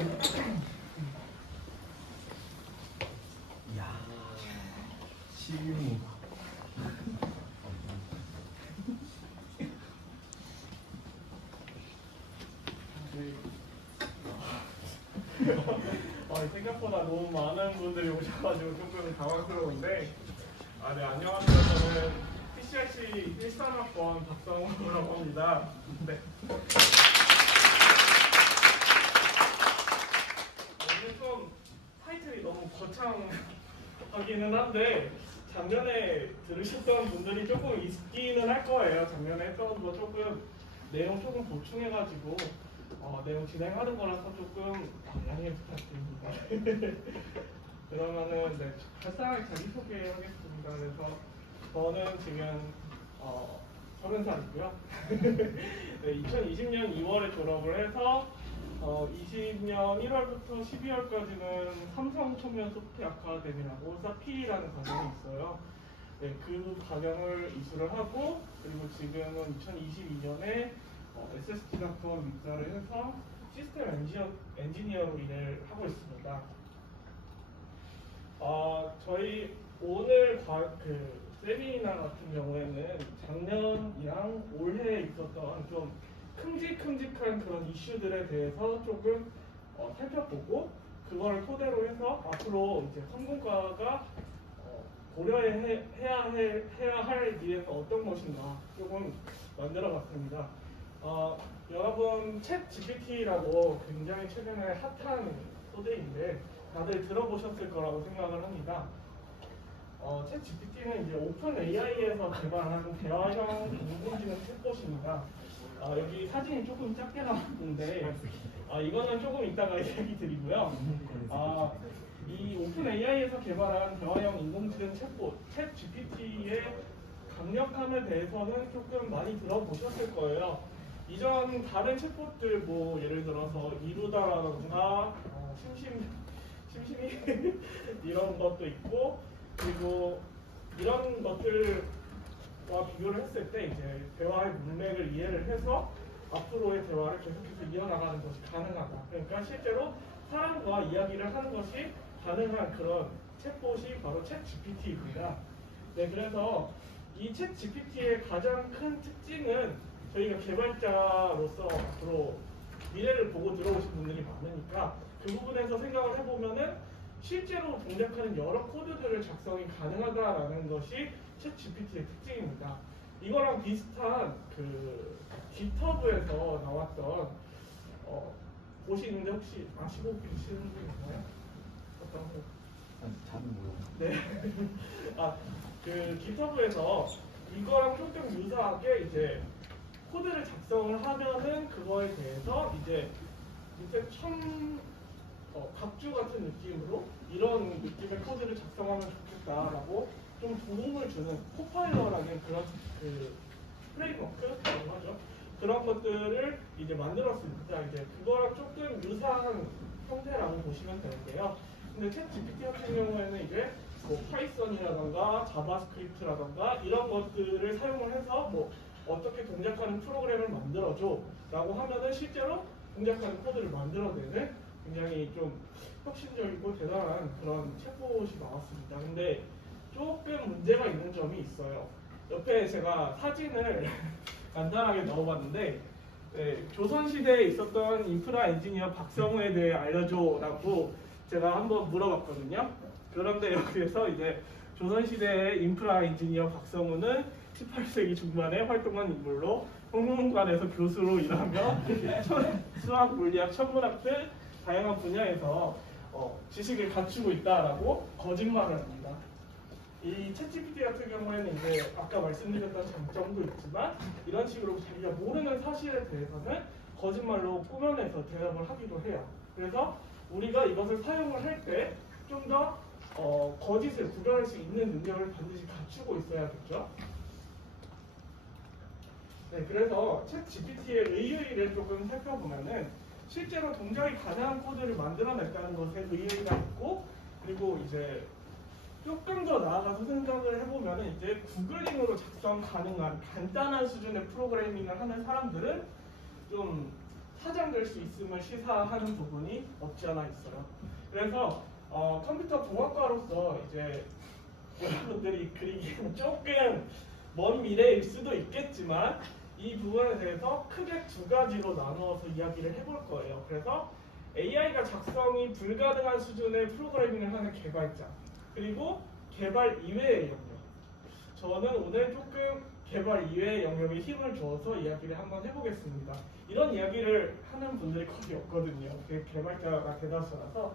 이야, 시윤이. 생각보다 너무 많은 분들이 오셔가지고 조금 당황스러운데, 네, 안녕하세요. 저는 PCRC 13학번 박성우라고 합니다. 네. 오늘 좀 타이틀이 너무 거창하기는 한데, 작년에 들으셨던 분들이 조금 있기는 할 거예요. 작년에 했던 거 조금 내용 조금 보충해가지고 내용 진행하는 거라서 조금 양해 부탁드립니다. 그러면은 네, 간단하게 자기소개하겠습니다. 그래서 저는 지금 30살이고요. 네, 2020년 2월에 졸업을 해서 20년 1월부터 12월까지는 삼성초면 소프트 아카데미라고 사피라는 과정이 있어요. 네, 그 과정을 이수를 하고, 그리고 지금은 2022년에 SST학번 입사를 해서 시스템 엔지니어로 일을 하고 있습니다. 저희 오늘 세미나 같은 경우에는 작년이랑 올해 있었던 좀 큼직큼직한 그런 이슈들에 대해서 조금 살펴보고, 그걸 토대로 해서 앞으로 이제 성공과가 고려해야 할 일에서 어떤 것인가 조금 만들어봤습니다. 여러분 챗 GPT라고 굉장히 최근에 핫한 소재인데 다들 들어보셨을 거라고 생각을 합니다. 챗 GPT는 이제 오픈 AI에서 개발한 대화형 인공지능 챗봇입니다. 여기 사진이 조금 작게 나왔는데 이거는 조금 이따가 얘기 드리고요. 이 오픈 AI에서 개발한 대화형 인공지능 챗봇 챗 GPT의 강력함에 대해서는 조금 많이 들어보셨을 거예요. 이전 다른 챗봇들 뭐 예를 들어서 이루다라던가 심심이 이런 것도 있고, 그리고 이런 것들과 비교를 했을 때 이제 대화의 문맥을 이해를 해서 앞으로의 대화를 계속해서 이어나가는 것이 가능하다. 그러니까 실제로 사람과 이야기를 하는 것이 가능한 그런 챗봇이 바로 챗 GPT입니다. 네, 그래서 이 챗 GPT의 가장 큰 특징은 저희가 개발자로서 앞으로 미래를 보고 들어오신 분들이 많으니까 그 부분에서 생각을 해보면은 실제로 동작하는 여러 코드들을 작성이 가능하다라는 것이 챗 GPT의 특징입니다. 이거랑 비슷한 그 GitHub에서 나왔던 보시는데 혹시 아시고 계시는 분 있나요? 어떤 거? 잘 몰라요. 네. 그 GitHub에서 이거랑 조금 유사하게 이제 코드를 작성을 하면은 그거에 대해서 이제 각주 같은 느낌으로 이런 느낌의 코드를 작성하면 좋겠다라고 좀 도움을 주는 코파일러라는 그런 그 프레임워크라고 하죠. 그런 것들을 이제 만들었습니다. 이제 그거랑 조금 유사한 형태라고 보시면 되는데요. 근데 챗 GPT 같은 경우에는 이제 뭐 파이썬이라던가 자바스크립트라던가 이런 것들을 사용을 해서 뭐 어떻게 동작하는 프로그램을 만들어줘 라고 하면은 실제로 동작하는 코드를 만들어내는 굉장히 좀 혁신적이고 대단한 그런 챗봇이 나왔습니다. 근데 조금 문제가 있는 점이 있어요. 옆에 제가 사진을 간단하게 넣어봤는데 조선시대에 있었던 인프라 엔지니어 박성우에 대해 알려줘 라고 제가 한번 물어봤거든요. 그런데 여기에서 이제 조선시대의 인프라 엔지니어 박성우는 18세기 중반에 활동한 인물로 홍문관에서 교수로 일하며 수학, 물리학, 천문학 등 다양한 분야에서 지식을 갖추고 있다라고 거짓말을 합니다. 이 챗GPT 같은 경우에는 이제 아까 말씀드렸던 장점도 있지만 이런 식으로 자기가 모르는 사실에 대해서는 거짓말로 꾸며내서 대답을 하기도 해요. 그래서 우리가 이것을 사용을 할 때 좀 더 거짓을 구별할 수 있는 능력을 반드시 갖추고 있어야겠죠. 네, 그래서 챗 GPT의 의의를 조금 살펴보면은 실제로 동작이 가능한 코드를 만들어냈다는 것에 의의가 있고, 그리고 이제 조금 더 나아가서 생각을 해보면은 이제 구글링으로 작성 가능한 간단한 수준의 프로그래밍을 하는 사람들은 좀 사전 사용될 수 있음을 시사하는 부분이 없지 않아 있어요. 그래서 컴퓨터 공학과로서 이제 여러분들이 그리기는 조금 먼 미래일 수도 있겠지만 이 부분에 대해서 크게 두 가지로 나누어서 이야기를 해볼 거예요. 그래서 AI가 작성이 불가능한 수준의 프로그래밍을 하는 개발자, 그리고 개발 이외의 영역. 저는 오늘 조금 개발 이외의 영역에 힘을 주어서 이야기를 한번 해보겠습니다. 이런 이야기를 하는 분들이 거의 없거든요. 개발자가 대다수라서.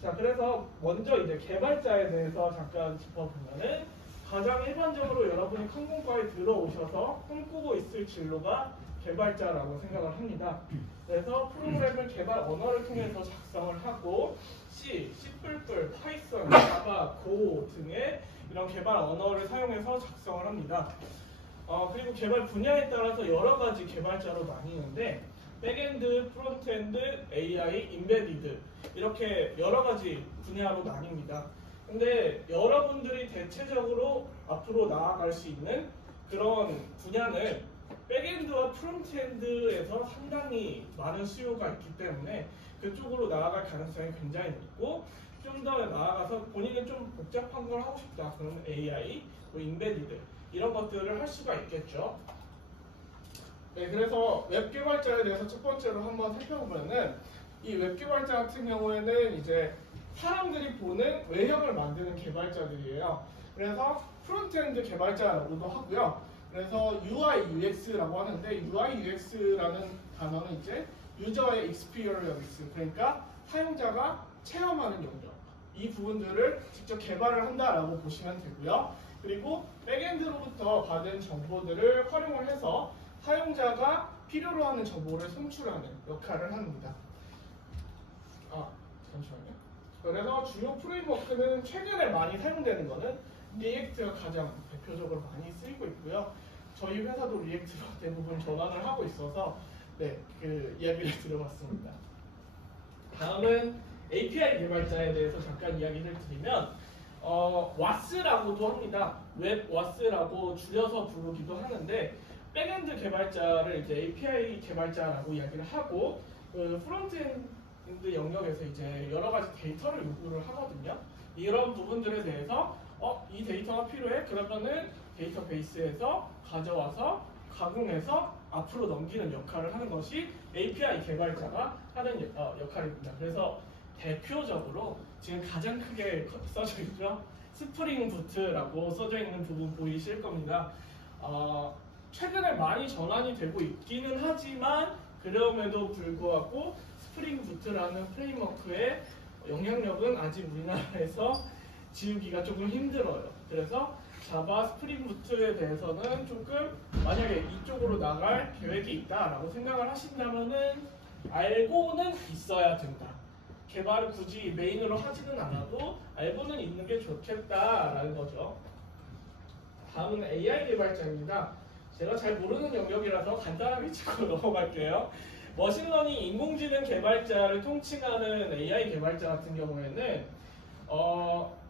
자, 그래서 먼저 이제 개발자에 대해서 잠깐 짚어보면은 가장 일반적으로 여러분이 컴공과에 들어오셔서 꿈꾸고 있을 진로가 개발자라고 생각을 합니다. 그래서 프로그램을 개발 언어를 통해서 작성을 하고 C, C++, 파이썬, 자바, 고 등의 이런 개발 언어를 사용해서 작성을 합니다. 그리고 개발 분야에 따라서 여러 가지 개발자로 나뉘는데 백엔드, 프론트엔드, AI, 인베디드 이렇게 여러 가지 분야로 나뉩니다. 근데 여러분들이 대체적으로 앞으로 나아갈 수 있는 그런 분야는 백엔드와 프론트엔드에서 상당히 많은 수요가 있기 때문에 그쪽으로 나아갈 가능성이 굉장히 높고, 좀 더 나아가서 본인은 좀 복잡한 걸 하고 싶다 그러면 AI, 인베디드 이런 것들을 할 수가 있겠죠. 네, 그래서 웹 개발자에 대해서 첫 번째로 한번 살펴보면은 이 웹 개발자 같은 경우에는 이제 사람들이 보는 외형을 만드는 개발자들이에요. 그래서 프론트엔드 개발자라고도 하고요. 그래서 UI, UX라고 하는데 UI, UX라는 단어는 이제 유저의 experience, 그러니까 사용자가 체험하는 영역, 이 부분들을 직접 개발을 한다라고 보시면 되고요. 그리고 백엔드로부터 받은 정보들을 활용을 해서 사용자가 필요로 하는 정보를 송출하는 역할을 합니다. 잠시만요. 그래서 주요 프레임워크는 최근에 많이 사용되는 거는 리액트가 가장 대표적으로 많이 쓰이고 있고요. 저희 회사도 리액트로 대부분 전환을 하고 있어서 그 이야기를 들어봤습니다. 다음은 API 개발자에 대해서 잠깐 이야기를 드리면 WAS라고도 합니다. 웹 WAS라고 줄여서 부르기도 하는데 백엔드 개발자를 이제 API 개발자라고 이야기를 하고 프론트엔드 영역에서 이제 여러 가지 데이터를 요구를 하거든요. 이런 부분들에 대해서 이 데이터가 필요해? 그러면은 데이터베이스에서 가져와서 가공해서 앞으로 넘기는 역할을 하는 것이 API 개발자가 하는 역할입니다. 그래서 대표적으로 지금 가장 크게 써져 있죠. 스프링 부트라고 써져 있는 부분 보이실 겁니다. 최근에 많이 전환이 되고 있기는 하지만 그럼에도 불구하고 스프링 부트라는 프레임워크의 영향력은 아직 우리나라에서 지우기가 조금 힘들어요. 그래서 자바 스프링 부트에 대해서는 조금 만약에 이쪽으로 나갈 계획이 있다라고 생각을 하신다면은 알고는 있어야 된다. 개발을 굳이 메인으로 하지는 않아도 알고는 있는 게 좋겠다라는 거죠. 다음은 AI 개발자입니다. 제가 잘 모르는 영역이라서 간단하게 짚고 넘어갈게요. 머신러닝 인공지능 개발자를 통칭하는 AI 개발자 같은 경우에는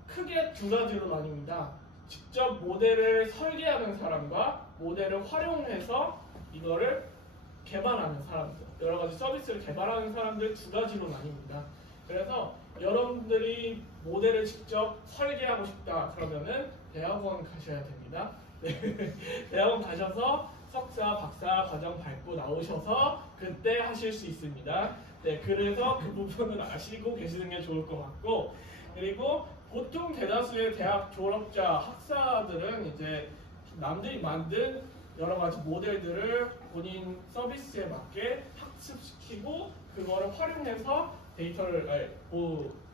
크게 두 가지로 나뉩니다. 직접 모델을 설계하는 사람과 모델을 활용해서 이거를 개발하는 사람들, 여러 가지 서비스를 개발하는 사람들 두 가지로 나뉩니다. 그래서 여러분들이 모델을 직접 설계하고 싶다 그러면은 대학원 가셔야 됩니다. 네. 대학원 가셔서 석사, 박사 과정 밟고 나오셔서 그때 하실 수 있습니다. 네, 그래서 그 부분은 아시고 계시는 게 좋을 것 같고, 그리고 보통 대다수의 대학 졸업자 학사들은 이제 남들이 만든 여러 가지 모델들을 본인 서비스에 맞게 학습시키고 그거를 활용해서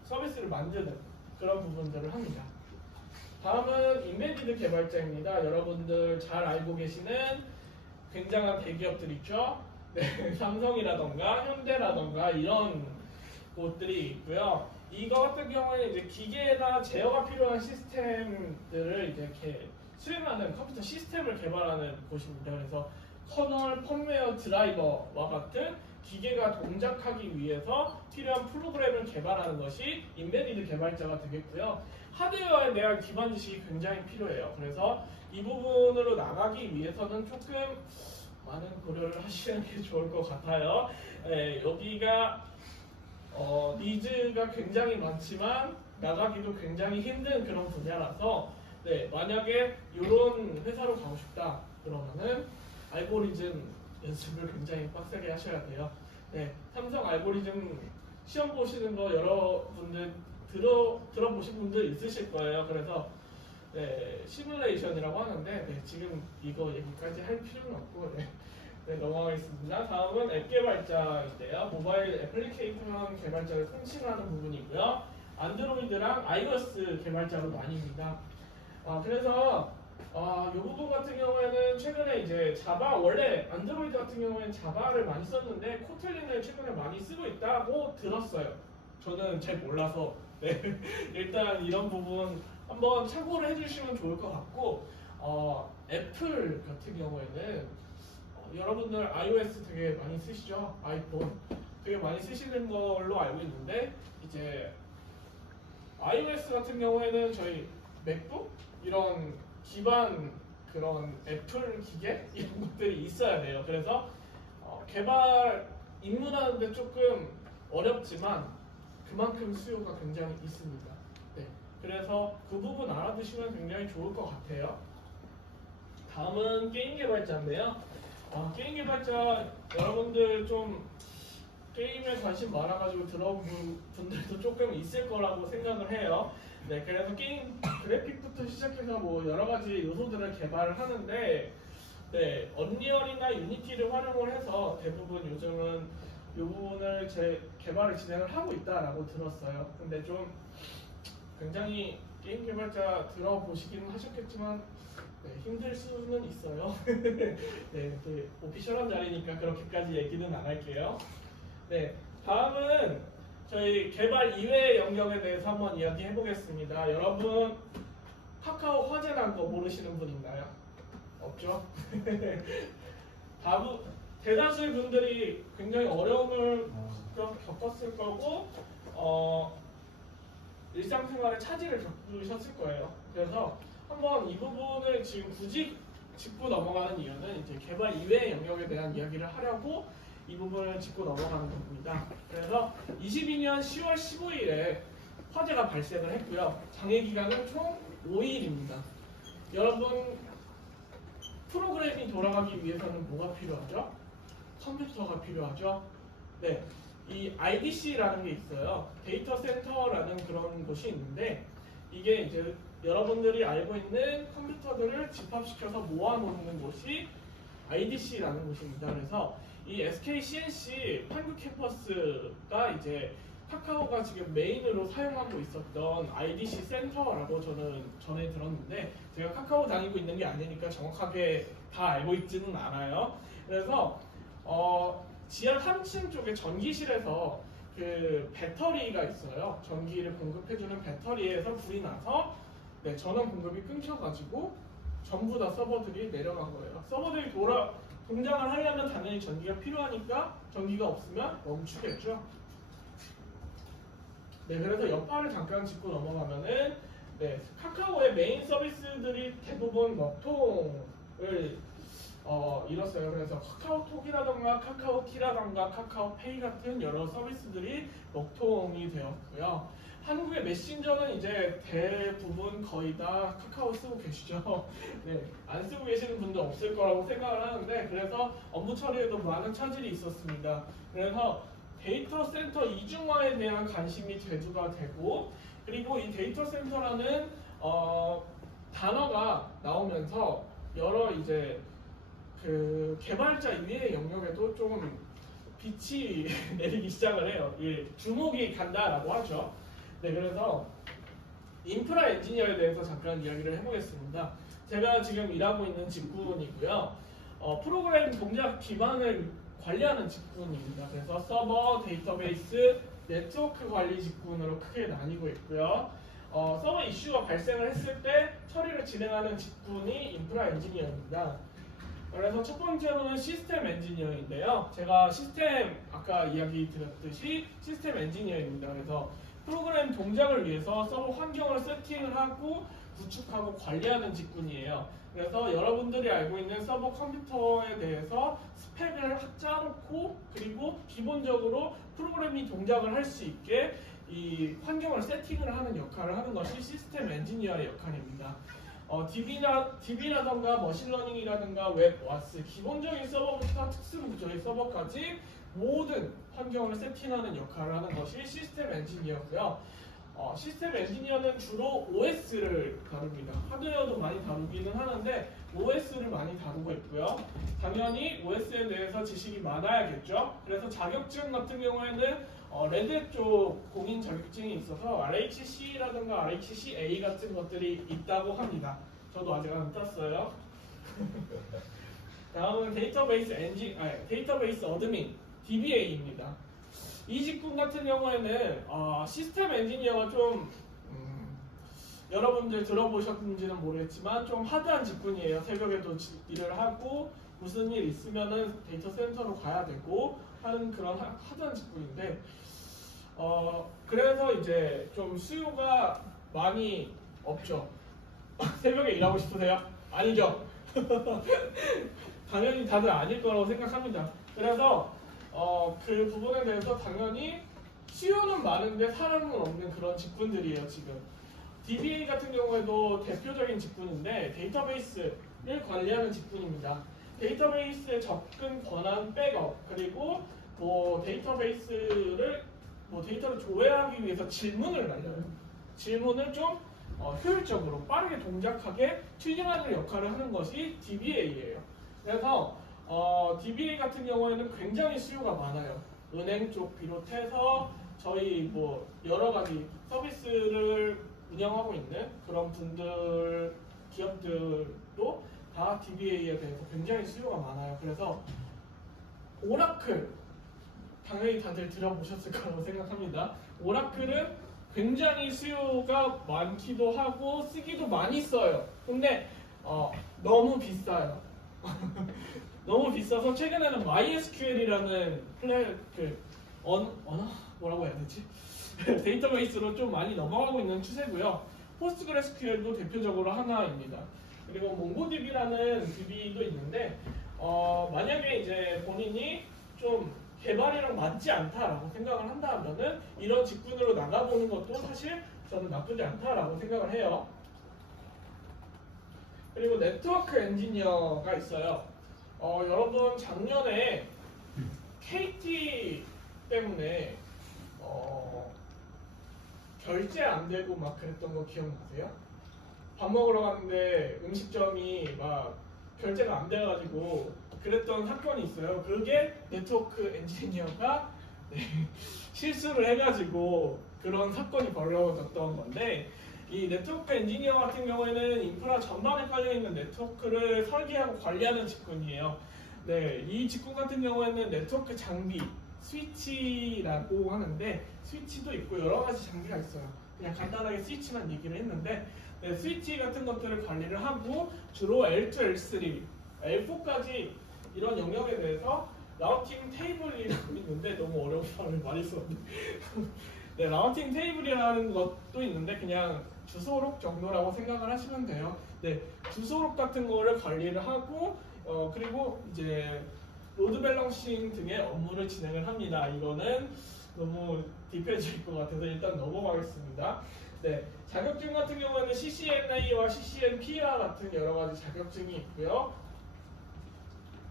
서비스를 만드는 그런 부분들을 합니다. 다음은 인베디드 개발자입니다. 여러분들 잘 알고 계시는 굉장한 대기업들 있죠? 네, 삼성이라던가 현대라던가 이런 곳들이 있고요. 이거 같은 경우에는 이제 기계나 제어가 필요한 시스템들을 이렇게 수행하는 컴퓨터 시스템을 개발하는 곳입니다. 그래서 커널, 펌웨어, 드라이버와 같은 기계가 동작하기 위해서 필요한 프로그램을 개발하는 것이 인베디드 개발자가 되겠고요. 하드웨어에 대한 기반 지식이 굉장히 필요해요. 그래서 이 부분으로 나가기 위해서는 조금 많은 고려를 하시는 게 좋을 것 같아요. 여기가 니즈가 굉장히 많지만 나가기도 굉장히 힘든 그런 분야라서 만약에 이런 회사로 가고 싶다 그러면은 알고리즘 연습을 굉장히 빡세게 하셔야 돼요. 삼성 알고리즘 시험 보시는 거 여러분들 들어보신 분들 있으실 거예요. 그래서 시뮬레이션이라고 하는데 지금 이거 얘기까지 할 필요는 없고 넘어가겠습니다. 다음은 앱 개발자인데요. 모바일 애플리케이션 개발자를 통칭하는 부분이고요. 안드로이드랑 iOS 개발자로 나뉩니다. 그래서 이 부분 같은 경우에는 최근에 이제 자바, 원래 안드로이드 같은 경우에는 자바를 많이 썼는데 코틀린을 최근에 많이 쓰고 있다고 들었어요. 저는 잘 몰라서 일단 이런 부분 한번 참고를 해주시면 좋을 것 같고 애플 같은 경우에는 여러분들 iOS 되게 많이 쓰시죠? 아이폰 되게 많이 쓰시는 걸로 알고 있는데 이제 iOS 같은 경우에는 저희 맥북 이런 기반 그런 애플 기계 이런 것들이 있어야 돼요. 그래서 개발 입문하는데 조금 어렵지만 그만큼 수요가 굉장히 있습니다. 그래서 그 부분 알아두시면 굉장히 좋을 것 같아요. 다음은 게임 개발자인데요. 게임 개발자 여러분들 좀 게임에 관심 많아가지고 들어본 분들도 조금 있을 거라고 생각을 해요. 그래서 게임 그래픽부터 시작해서 뭐 여러 가지 요소들을 개발을 하는데, 언리얼이나 유니티를 활용을 해서 대부분 요즘은 이 부분을 개발을 진행을 하고 있다라고 들었어요. 근데 좀 굉장히 게임 개발자 들어보시기는 하셨겠지만 힘들 수는 있어요. 오피셜한 자리니까 그렇게까지 얘기는 안 할게요. 다음은 저희 개발 이외의 영역에 대해서 한번 이야기해 보겠습니다. 여러분 카카오 화재 난 거 모르시는 분 있나요? 없죠? 대다수의 분들이 굉장히 어려움을 겪었을 거고 일상생활에 차질을 겪으셨을 거예요. 그래서 한번 이 부분을 지금 굳이 짚고 넘어가는 이유는 이제 개발 이외의 영역에 대한 이야기를 하려고 이 부분을 짚고 넘어가는 겁니다. 그래서 22년 10월 15일에 화재가 발생을 했고요. 장애 기간은 총 5일입니다. 여러분 프로그램이 돌아가기 위해서는 뭐가 필요하죠? 컴퓨터가 필요하죠. 이 IDC라는 게 있어요. 데이터 센터라는 그런 곳이 있는데 이게 이제 여러분들이 알고 있는 컴퓨터들을 집합시켜서 모아놓는 곳이 IDC라는 곳입니다. 그래서 이 SK CNC 판교 캠퍼스가 이제 카카오가 지금 메인으로 사용하고 있었던 IDC 센터라고 저는 전에 들었는데 제가 카카오 다니고 있는 게 아니니까 정확하게 다 알고 있지는 않아요. 그래서 지하 3층 쪽에 전기실에서 그 배터리가 있어요. 전기를 공급해주는 배터리에서 불이 나서 전원 공급이 끊겨가지고 전부 다 서버들이 내려간 거예요. 서버들이 동작을 하려면 당연히 전기가 필요하니까 전기가 없으면 멈추겠죠. 그래서 여파를 잠깐 짚고 넘어가면은 카카오의 메인 서비스들이 대부분 먹통을 이뤘어요. 그래서 카카오톡이라던가 카카오티라던가 카카오페이 같은 여러 서비스들이 먹통이 되었고요. 한국의 메신저는 이제 대부분 거의 다 카카오 쓰고 계시죠. 안 쓰고 계시는 분도 없을 거라고 생각을 하는데 그래서 업무 처리에도 많은 차질이 있었습니다. 그래서 데이터 센터 이중화에 대한 관심이 대두가 되고 그리고 이 데이터 센터라는 단어가 나오면서 여러 이제 그 개발자 이외의 영역에도 좀 빛이 내리기 시작을 해요. 주목이 간다라고 하죠. 그래서 인프라 엔지니어에 대해서 잠깐 이야기를 해보겠습니다. 제가 지금 일하고 있는 직군이고요. 프로그램 동작 기반을 관리하는 직군입니다. 그래서 서버, 데이터베이스, 네트워크 관리 직군으로 크게 나뉘고 있고요. 서버 이슈가 발생을 했을 때 처리를 진행하는 직군이 인프라 엔지니어입니다. 그래서 첫 번째로는 시스템 엔지니어인데요. 제가 아까 이야기 드렸듯이 시스템 엔지니어입니다. 그래서 프로그램 동작을 위해서 서버 환경을 세팅을 하고 구축하고 관리하는 직군이에요. 그래서 여러분들이 알고 있는 서버 컴퓨터에 대해서 스펙을 짜놓고 그리고 기본적으로 프로그램이 동작을 할 수 있게 이 환경을 세팅을 하는 역할을 하는 것이 시스템 엔지니어의 역할입니다. DB라던가 머신러닝이라든가 웹, 와스, 기본적인 서버부터 특수 구조의 서버까지 모든 환경을 세팅하는 역할을 하는 것이 시스템 엔지니어고요. 시스템 엔지니어는 주로 OS를 다룹니다. 하드웨어도 많이 다루기는 하는데 OS를 많이 다루고 있고요. 당연히 OS에 대해서 지식이 많아야겠죠. 그래서 자격증 같은 경우에는 레드 쪽 공인 자격증이 있어서 RHC라든가 RHCA 같은 것들이 있다고 합니다. 저도 아직 안 땄어요. 다음은 데이터베이스 어드민 DBA입니다. 이 직군 같은 경우에는 시스템 엔지니어가 좀 여러분들 들어보셨는지는 모르겠지만 좀 하드한 직군이에요. 새벽에도 일을 하고 무슨 일 있으면은 데이터 센터로 가야 되고 하는 그런 하드한 직군인데 그래서 이제 좀 수요가 많이 없죠. 새벽에 일하고 싶으세요? 아니죠. 당연히 다들 아닐 거라고 생각합니다. 그래서 그 부분에 대해서 당연히 수요는 많은데 사람은 없는 그런 직군들이에요. 지금 DBA 같은 경우에도 대표적인 직군인데 데이터베이스를 관리하는 직군입니다. 데이터베이스의 접근 권한 백업 그리고 데이터베이스를 데이터를 조회하기 위해서 질문을 날려요. 질문을 좀 효율적으로 빠르게 동작하게 튜닝하는 역할을 하는 것이 DBA예요. 그래서 DBA 같은 경우에는 굉장히 수요가 많아요. 은행 쪽 비롯해서 저희 여러 가지 서비스를 운영하고 있는 그런 분들, 기업들도 다 DBA에 대해서 굉장히 수요가 많아요. 그래서 오라클 당연히 다들 들어보셨을 거라고 생각합니다. 오라클은 굉장히 수요가 많기도 하고 쓰기도 많이 써요. 근데 너무 비싸요. 너무 비싸서 최근에는 MySQL이라는 뭐라고 해야 되지? 데이터베이스로 좀 많이 넘어가고 있는 추세고요. 포스트그레스QL도 대표적으로 하나입니다. 그리고 몽고DB라는 DB도 있는데 만약에 이제 본인이 좀 개발이랑 맞지 않다라고 생각을 한다면은 이런 직군으로 나가보는 것도 사실 저는 나쁘지 않다라고 생각을 해요. 그리고 네트워크 엔지니어가 있어요. 여러분 작년에 KT 때문에 결제 안 되고 막 그랬던 거 기억나세요? 밥 먹으러 갔는데 음식점이 막 결제가 안 돼가지고 그랬던 사건이 있어요. 그게 네트워크 엔지니어가 실수를 해가지고 그런 사건이 벌어졌던 건데 이 네트워크 엔지니어 같은 경우에는 인프라 전반에 깔려있는 네트워크를 설계하고 관리하는 직군이에요. 네, 이 직군 같은 경우에는 네트워크 장비, 스위치라고 하는데 스위치도 있고 여러 가지 장비가 있어요. 그냥 간단하게 스위치만 얘기를 했는데 네, 스위치 같은 것들을 관리를 하고 주로 L2, L3, L4까지 이런 영역에 대해서 라우팅 테이블이라고 있는데 너무 어려운 말을 많이 썼는데 네, 라우팅 테이블이라는 것도 있는데 그냥 주소록 정도라고 생각을 하시면 돼요. 네, 주소록 같은 거를 관리를 하고 그리고 이제 로드 밸런싱 등의 업무를 진행을 합니다. 이거는 너무 딥해질 것 같아서 일단 넘어가겠습니다. 네, 자격증 같은 경우에는 CCNA와 CCNP와 같은 여러 가지 자격증이 있고요.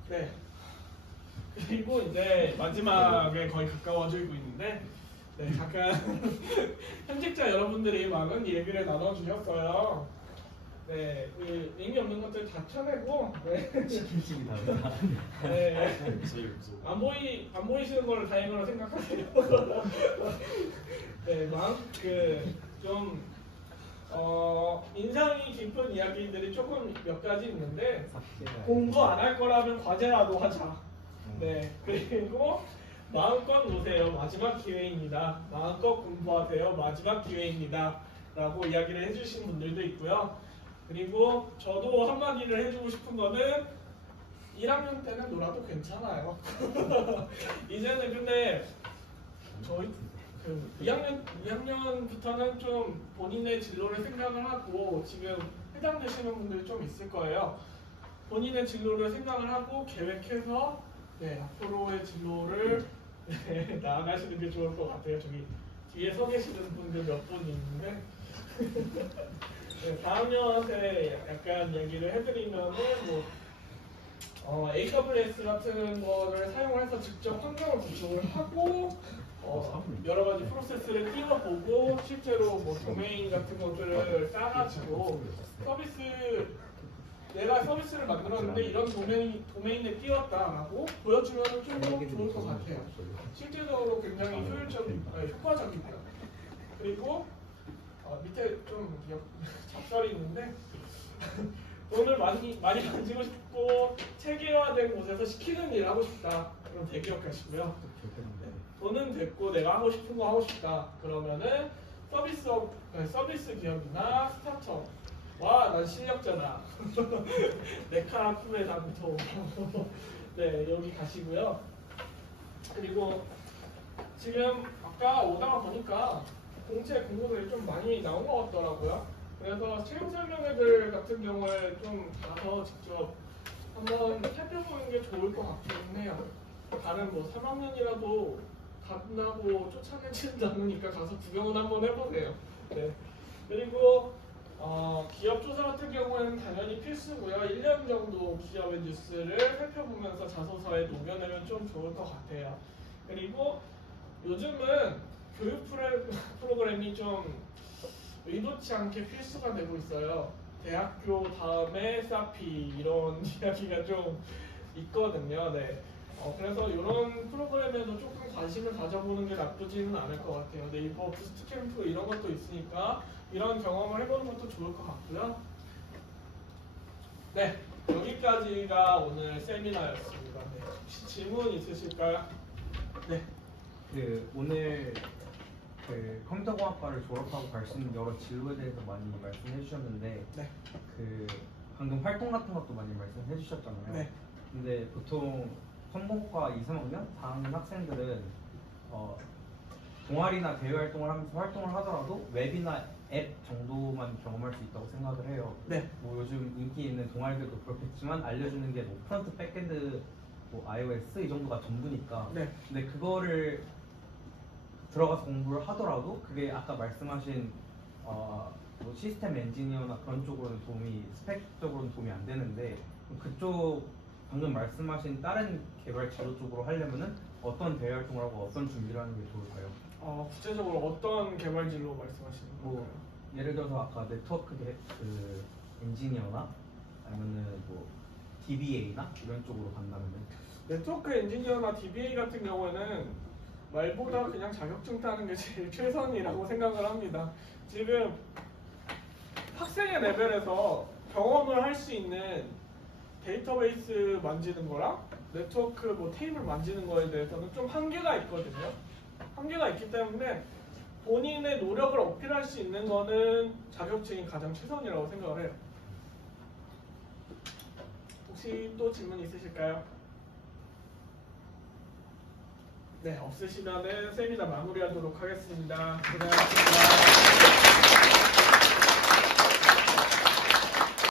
네, 그리고 이제 마지막에 거의 가까워지고 있는데 네, 잠깐 현직자 여러분들이 많은 얘기를 나눠주셨어요. 네, 그 의미 없는 것들 다 쳐내고 네. 치킨집이 다르다. 네, 안 보이시는 걸 다행으로 생각하세요. 네, 좀 인상이 깊은 이야기들이 조금 몇 가지 있는데 공부 안 할 거라면 과제라도 하자. 네, 그리고 마음껏 노세요. 마지막 기회입니다. 마음껏 공부하세요. 마지막 기회입니다. 라고 이야기를 해주신 분들도 있고요. 그리고 저도 한마디를 해주고 싶은 거는 1학년 때는 놀아도 괜찮아요. 이제는 근데 저희 2학년부터는 좀 본인의 진로를 생각을 하고 지금 해당되시는 분들이 좀 있을 거예요. 본인의 진로를 생각을 하고 계획해서 네, 앞으로의 진로를 네, 나아가시는 게 좋을 것 같아요. 저기 뒤에 서 계시는 분들 몇 분 있는데 네, 4학년에 약간 얘기를 해드리면은 뭐 AWS 같은 거를 사용해서 직접 환경을 구축을 하고 여러 가지 프로세스를 띄워보고 실제로 뭐 도메인 같은 것들을 따가지고 내가 서비스를 만들었는데 이런 도메인에 띄웠다라고 보여주면 좀 좋을 것 같아요. 실제적으로 굉장히 효과적이고요. 그리고 밑에 좀 잡설이 있는데 돈을 많이 만지고 싶고 체계화된 곳에서 시키는 일 하고 싶다. 그럼 대기업하시고요. 네. 돈은 됐고 내가 하고 싶은 거 하고 싶다. 그러면은 서비스 기업이나 스타트업. 와, 난 실력자다. 네카라 품에 다부터 네, 여기 가시고요. 그리고 지금 아까 오다가 보니까 공채 공고들이 좀 많이 나온 것 같더라고요. 그래서 채용 설명회들 같은 경우에 좀 가서 직접 한번 살펴보는 게 좋을 것 같긴 해요. 다른 뭐 3학년이라도 간다고 쫓아내지는 않으니까 가서 구경은 한번 해보세요. 네. 그리고 기업 조사 같은 경우에는 당연히 필수고요. 1년 정도 기업의 뉴스를 살펴보면서 자소서에 녹여내면 좀 좋을 것 같아요. 그리고 요즘은 교육 프로그램이 좀 의도치 않게 필수가 되고 있어요. 대학교 다음에 사피 이런 이야기가 좀 있거든요. 네. 그래서 이런 프로그램에도 조금 관심을 가져보는 게 나쁘지는 않을 것 같아요. 네이버 부스트캠프 이런 것도 있으니까 이런 경험을 해보는 것도 좋을 것 같고요. 네, 여기까지가 오늘 세미나였습니다. 네, 혹시 질문 있으실까요? 네. 오늘 컴퓨터공학과를 졸업하고 갈 수 있는 여러 진로에 대해서 많이 말씀해 주셨는데 네. 방금 활동 같은 것도 많이 말씀해 주셨잖아요. 네. 근데 보통 컴공과 2, 3학년, 4학년 학생들은 동아리나 대외 활동을 하면서 활동을 하더라도 웹이나 앱 정도만 경험할 수 있다고 생각을 해요. 네. 뭐 요즘 인기 있는 동아리들도 그렇겠지만 알려주는 게 뭐 프론트, 백엔드, 뭐 iOS 이 정도가 전부니까. 네. 근데 그거를 들어가서 공부를 하더라도 그게 아까 말씀하신 뭐 시스템 엔지니어나 그런 쪽으로는 스펙적으로는 도움이 안 되는데 그쪽 방금 말씀하신 다른 개발 지도 쪽으로 하려면은 어떤 대외 활동을 하고 어떤 준비를 하는 게 좋을까요? 구체적으로 어떤 개발 진로 말씀하시는 건가요? 예를 들어서 아까 네트워크 엔지니어나 아니면은 뭐 DBA나 이런 쪽으로 간다면은 네트워크 엔지니어나 DBA 같은 경우에는 말보다 그냥 자격증 따는 게 제일 최선이라고 생각을 합니다. 지금 학생의 레벨에서 경험을 할 수 있는 데이터베이스 만지는 거랑 네트워크 뭐 테이블 만지는 거에 대해서는 좀 한계가 있거든요. 한계가 있기 때문에 본인의 노력을 어필할 수 있는 거는 자격증이 가장 최선이라고 생각을 해요. 혹시 또 질문 있으실까요? 네, 없으시면은 세미나 마무리하도록 하겠습니다. 고생하셨습니다.